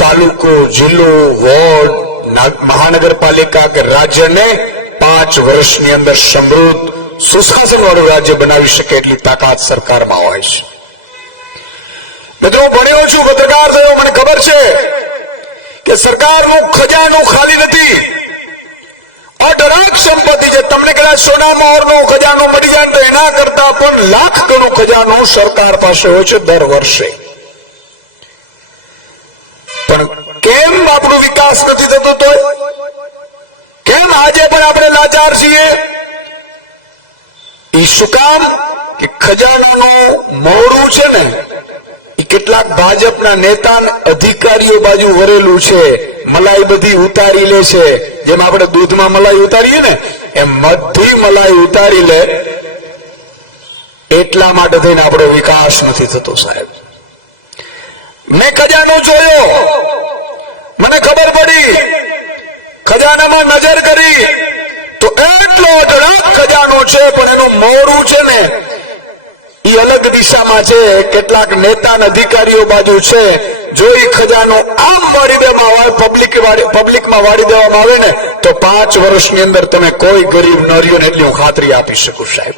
तालुको जिलो वॉर्ड महानगरपालिका के राज्य ने 5 वर्ष ની અંદર સમૃદ્ધ સુશાસન વાળું રાજ્ય બનાવી શકે એટલી તાકાત સરકારમાં હોય છે। મિત્રો ભણ્યો છું, પત્રકાર થયો, મને ખબર છે કે સરકારનું ખજાનું ખાલી નથી। અઢળક સંપત્તિ છે। તમને કદાચ સોના મોહરનો ખજાનો મળી જાય તો એના કરતા પણ લાખ ગણો ખજાનો સરકાર પાસે હોય છે દર વર્ષે। પણ કેમ આપણો વિકાસ નથી થતો? તો કેમ આજે પણ આપણે લાચાર છીએ? એ શું કામ? કે ખજાનાનું મોહરું છે ને એ કેટલાક ભાજપના નેતા અધિકારીઓ બાજુ વરેલું છે। મલાઈ બધી ઉતારી લે છે, જેમ આપણે દૂધમાં મલાઈ ઉતારીએ ને એમ બધી મલાઈ ઉતારી લે। એટલા માટે થઈને આપણો વિકાસ નથી થતો સાહેબ। મેં ખજાનો જોયો, મને ખબર પડી, ખજાનામાં નજર કરી તો એટલો અઢળક ખજાનો છે, પણ એનું મોહરું છે ને એ અલગ દિશામાં છે, કેટલાક નેતા અધિકારીઓ બાજુ છે। જો એ ખજાનો આમ વાળી દેવામાં આવે, પબ્લિકમાં વાળી દેવામાં આવે ને તો 5 વર્ષની અંદર તમે કોઈ ગરીબ ન રહ્યો ને એટલી હું ખાતરી આપી શકું સાહેબ।